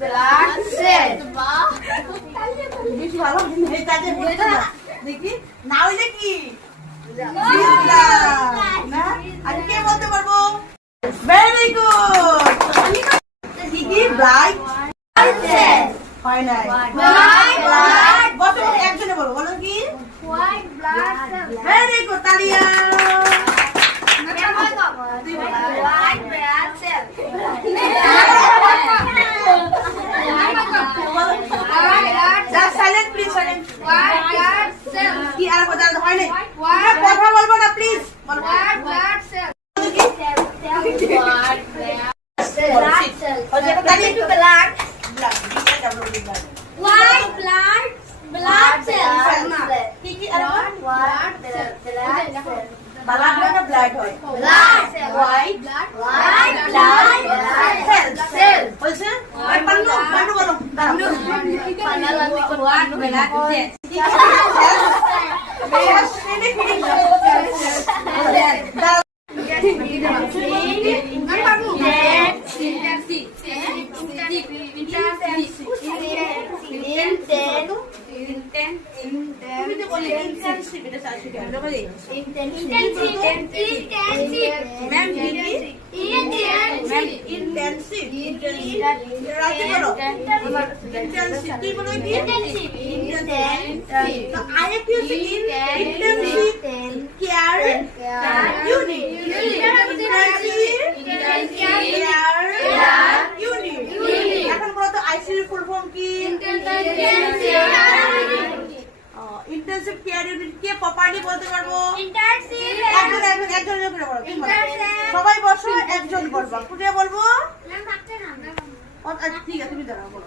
Blood cell. বেশি ভালো দেখি না হইলে কি না আর কে বলতে পারবো ভেরি গুড কি ব্লাড সেল। হয় নাই হোয়াইট ব্লাড বলো একজনে বলো বলো কি white blood cell. Very good তালিয়া white blood cell. Just silent, please, silent. White blood cell. কি আর কথা হয় নাই কথা বলবো না প্লিজ বলো white blood cell. White blood cell. Blood white blood blood cell. কি কি আর হোয়াইট ব্লাড সেল। ব্লাড না ব্লাড হয় blood cell. White white blood cell. Cell. বলছে আর পান্নু পান্নু বলো পান্নু হোয়াইট ব্লাড সেল। এখন বলতো আইসিইউ ফুল ফর্ম কি ইন্টেনসিভ কেয়ার ইউনিট কে প্রপারলি বলতে পারবো একজন করে বলো সবাই বসো একজন বলবা কোথায় বলবো ঠিক আছে তুমি দাঁড়াও বলো